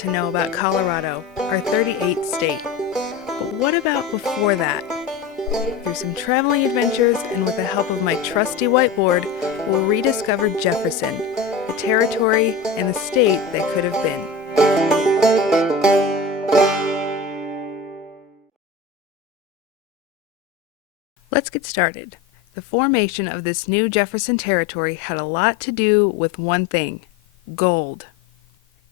to know about Colorado, our 38th state. But what about before that? Through some traveling adventures and with the help of my trusty whiteboard, we'll rediscover Jefferson, the territory and the state that could have been. Let's get started. The formation of this new Jefferson Territory had a lot to do with one thing: gold.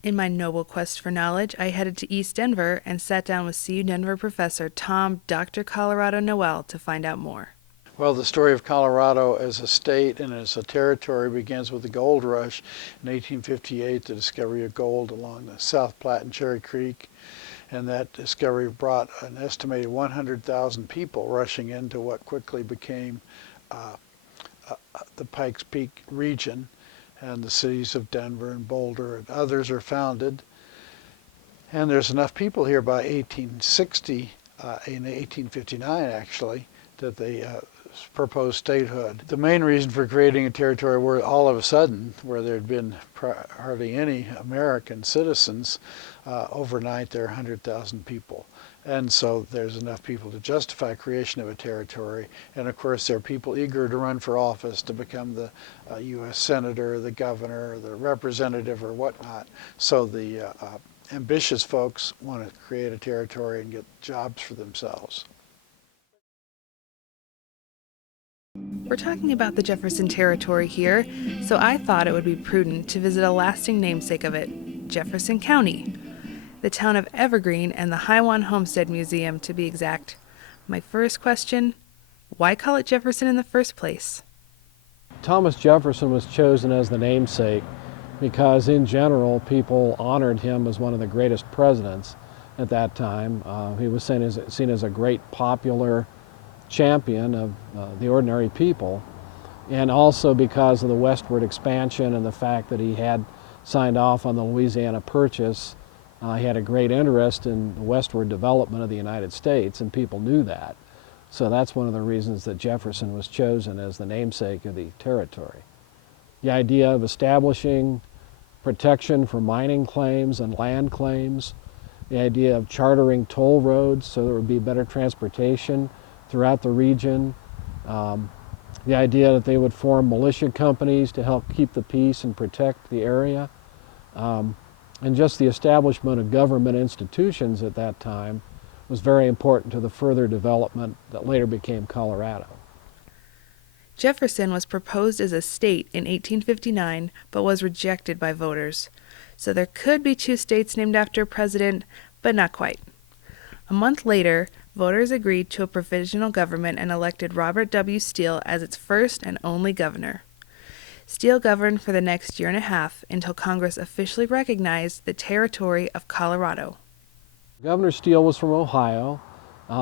In my noble quest for knowledge, I headed to East Denver and sat down with CU Denver professor Tom Dr. Colorado Noel to find out more. Well, the story of Colorado as a state and as a territory begins with the gold rush in 1858, the discovery of gold along the South Platte and Cherry Creek. And that discovery brought an estimated 100,000 people rushing into what quickly became the Pikes Peak region, and the cities of Denver and Boulder and others are founded. And there's enough people here by 1860, in 1859 actually, that they proposed statehood. The main reason for creating a territory where all of a sudden, where there had been hardly any American citizens, overnight there are 100,000 people. And so there's enough people to justify creation of a territory. And of course there are people eager to run for office to become the U.S. senator, the governor, the representative or whatnot. So the ambitious folks want to create a territory and get jobs for themselves. We're talking about the Jefferson Territory here, so I thought it would be prudent to visit a lasting namesake of it, Jefferson County, the town of Evergreen and the Hiwan Homestead Museum to be exact. My first question: why call it Jefferson in the first place? Thomas Jefferson was chosen as the namesake because in general people honored him as one of the greatest presidents at that time. He was seen as a great popular champion of the ordinary people, and also because of the westward expansion and the fact that he had signed off on the Louisiana Purchase. He had a great interest in the westward development of the United States, and people knew that. So that's one of the reasons that Jefferson was chosen as the namesake of the territory. The idea of establishing protection for mining claims and land claims, the idea of chartering toll roads so there would be better transportation throughout the region, the idea that they would form militia companies to help keep the peace and protect the area, and just the establishment of government institutions at that time was very important to the further development that later became Colorado. Jefferson was proposed as a state in 1859, but was rejected by voters. So there could be two states named after a president, but not quite. A month later, voters agreed to a provisional government and elected Robert W. Steele as its first and only governor. Steele governed for the next year and a half until Congress officially recognized the territory of Colorado. Governor Steele was from Ohio.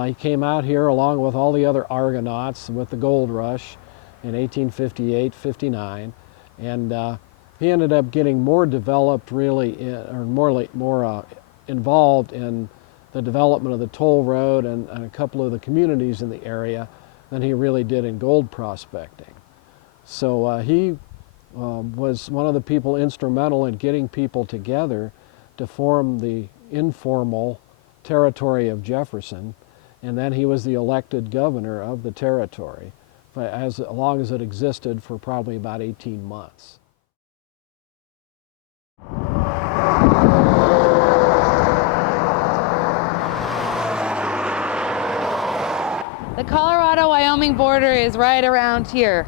He came out here along with all the other Argonauts with the gold rush in 1858-59, and he ended up getting more developed more involved in the development of the toll road and a couple of the communities in the area than he really did in gold prospecting. So he was one of the people instrumental in getting people together to form the informal territory of Jefferson, and then he was the elected governor of the territory as long as it existed for probably about 18 months. The Colorado-Wyoming border is right around here.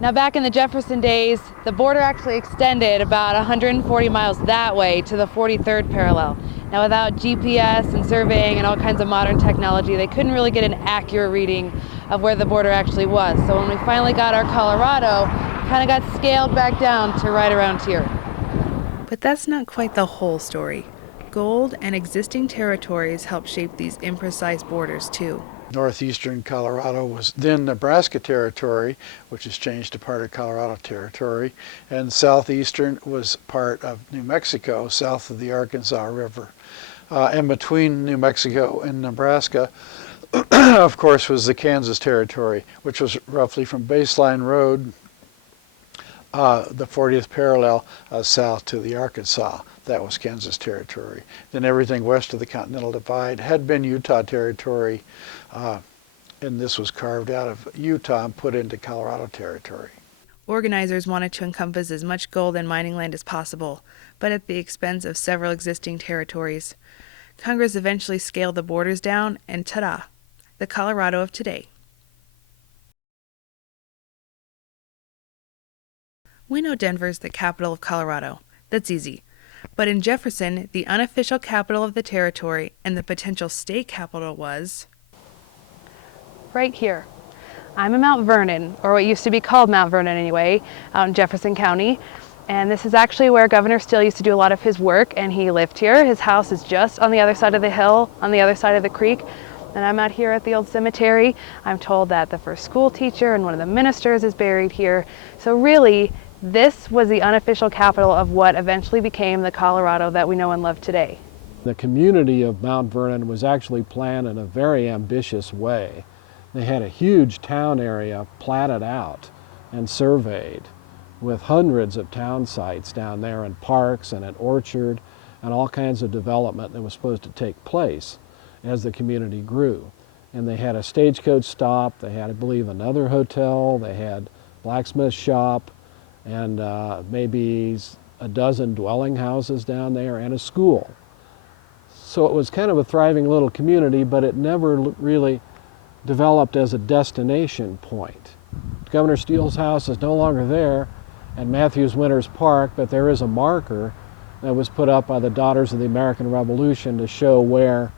Now, back in the Jefferson days, the border actually extended about 140 miles that way to the 43rd parallel. Now, without GPS and surveying and all kinds of modern technology, they couldn't really get an accurate reading of where the border actually was. So when we finally got our Colorado, it kind of got scaled back down to right around here. But that's not quite the whole story. Gold and existing territories helped shape these imprecise borders too. Northeastern Colorado was then Nebraska Territory, which has changed to part of Colorado Territory, and southeastern was part of New Mexico, south of the Arkansas River. And between New Mexico and Nebraska, of course, was the Kansas Territory, which was roughly from Baseline Road, the 40th parallel south to the Arkansas. that was Kansas Territory. Then everything west of the Continental Divide had been Utah Territory, and this was carved out of Utah and put into Colorado Territory. Organizers wanted to encompass as much gold and mining land as possible, but at the expense of several existing territories. Congress eventually scaled the borders down, and ta-da, the Colorado of today. We know Denver's the capital of Colorado. That's easy. But in Jefferson, the unofficial capital of the territory and the potential state capital was Right here. I'm in Mount Vernon, or what used to be called Mount Vernon anyway, out in Jefferson County. And this is actually where Governor Steele used to do a lot of his work, and he lived here. His house is just on the other side of the hill, on the other side of the creek. And I'm out here at the old cemetery. I'm told that the first school teacher and one of the ministers is buried here. So really, this was the unofficial capital of what eventually became the Colorado that we know and love today. The community of Mount Vernon was actually planned in a very ambitious way. They had a huge town area platted out and surveyed with hundreds of town sites down there and parks and an orchard and all kinds of development that was supposed to take place as the community grew. And they had a stagecoach stop, they had, I believe, another hotel, they had blacksmith shop, and maybe a dozen dwelling houses down there and a school. So it was kind of a thriving little community, but it never really developed as a destination point. Governor Steele's house is no longer there at Matthews Winters Park, but there is a marker that was put up by the Daughters of the American Revolution to show where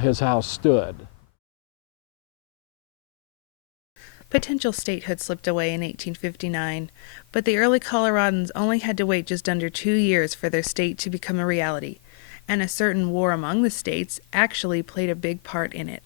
his house stood. Potential statehood slipped away in 1859, but the early Coloradans only had to wait just under 2 years for their state to become a reality, and a certain war among the states actually played a big part in it.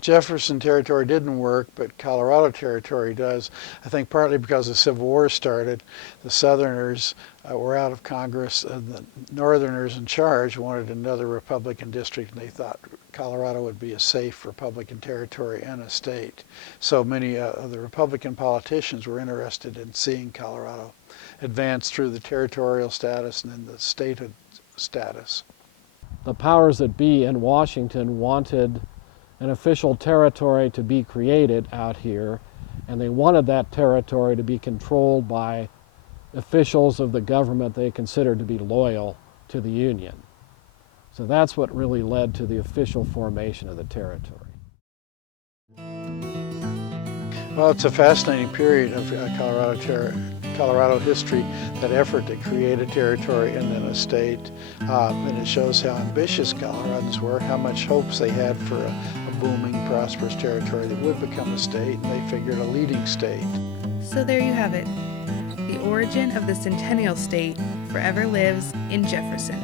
Jefferson Territory didn't work, but Colorado Territory does. I think partly because the Civil War started, the Southerners were out of Congress, and the Northerners in charge wanted another Republican district, and they thought Colorado would be a safe Republican territory and a state. So many of the Republican politicians were interested in seeing Colorado advance through the territorial status and then the statehood status. The powers that be in Washington wanted an official territory to be created out here, and they wanted that territory to be controlled by officials of the government they considered to be loyal to the Union. So that's what really led to the official formation of the territory. Well, it's a fascinating period of Colorado history, that effort to create a territory and then a state, and it shows how ambitious Coloradans were, how much hopes they had for a booming, prosperous territory that would become a state, and they figured a leading state. So there you have it. The origin of the Centennial State forever lives in Jefferson.